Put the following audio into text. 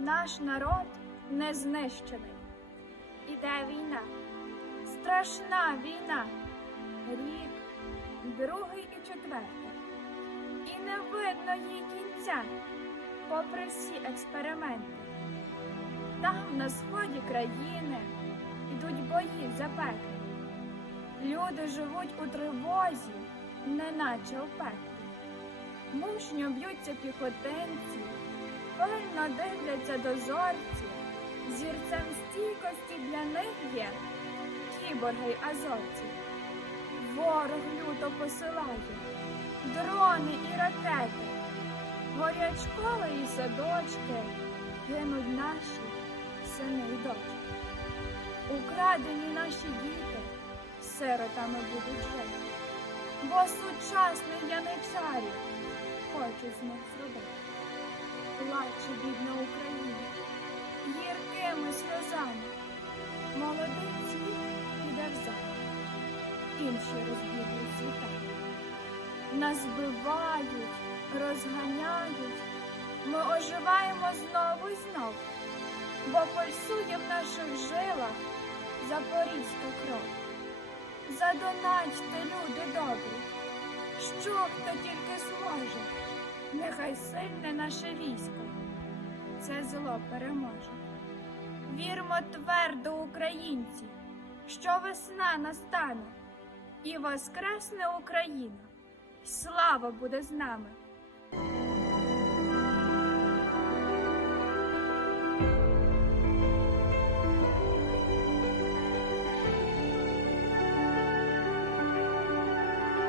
наш народ не знищений. Іде війна, страшна війна, рік, другий і четвертий. І не видно їй кінця, попри всі експерименти. Там, на сході країни, ідуть бої за пеклі. Люди живуть у тривозі, неначе у пеклі. Мужньо б'ються піхотинці, пильно дивляться дозорці. Зірцем стійкості для них є кіборги й азовці. Ворог люто посилає дрони і ракети, горять школи і садочки, гинуть наші сини й дочки. Украдені наші діти сиротами будуть жити, бо сучасний яничарів хоче з них зробити. Плаче бідна Україна гіркими сльозами. Молодий цвіт іде в запад, інші розбігли світа. Нас вбивають, розганяють, ми оживаємо знову і знов, бо пульсує в наших жилах запорізька кров. Задонатьте, люди добрі, що хто тільки зможе, нехай сильне наше військо це зло переможе. Вірмо твердо, українці, що весна настане, і воскресне Україна, слава буде з нами.